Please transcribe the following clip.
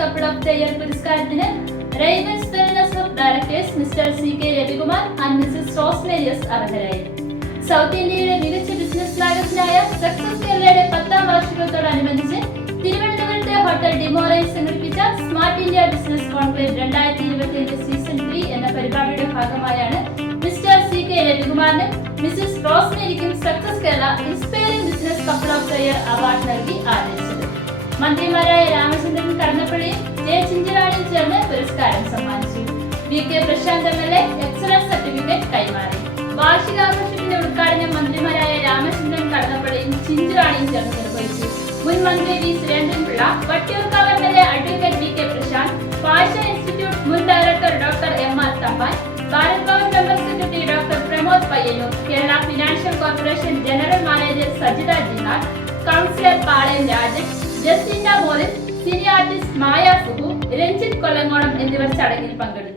Couple of the year പുരസ്കാരത്തിന് ravens wellness of directors mister C K Ravikumar and missus Rose മേരിയസ് അർഹരായി. South ഇന്ത്യയുടെ മികച്ച business മാഗസിനായ success കേരളയുടെ പത്താം വാർഷികത്തോടനുബന്ധിച്ച് തിരുവനന്തപുരത്തെ ഹോട്ടൽ ഡിമോറയിൽ സംഘടിപ്പിച്ച സ്മാർട്ട് ഇന്ത്യ ബിസിനസ് കോൺക്ലേവ് രണ്ടായിരത്തി ഇരുപത്തിയഞ്ച് സീസൺ ത്രീ എന്ന പരിപാടിയുടെ ഭാഗമായാണ് മിസ്റ്റർ സി കെ രവികുമാറിനും missus റോസ്മേരിക്കും success Kerala inspiring business couple of the year award നൽകി ആദരിച്ചത്. മന്ത്രിമാരായ രാമ പുരസ്കാരം സമ്മാനിച്ചു. V K Prashanth M L A excellence certificate കൈമാറി. വാർഷികാഘോഷത്തിന്റെ ഉദ്ഘാടനം മന്ത്രിമാരായ രാമചന്ദ്രൻ കടന്നപ്പള്ളിയും ചിഞ്ചുറാണിയും ചേർന്ന് നിർവഹിച്ചു. മുൻ മന്ത്രി V Surendran Pillai Vattiyoorkavu M L A advocate V K Prashanth fashion institute മുൻ director doctor M R Thampan Bharat Bhavan member secretary doctor Pramod Payyanur Kerala financial corporation general manager Sajitha ജിനാർ councillor Palayam Rajan ജസ്റ്റിൻഡ മോറിസ് രഞ്ജിത്ത് കൊല്ലങ്കോണം എന്നിവർ ചടങ്ങിൽ പങ്കെടുത്തു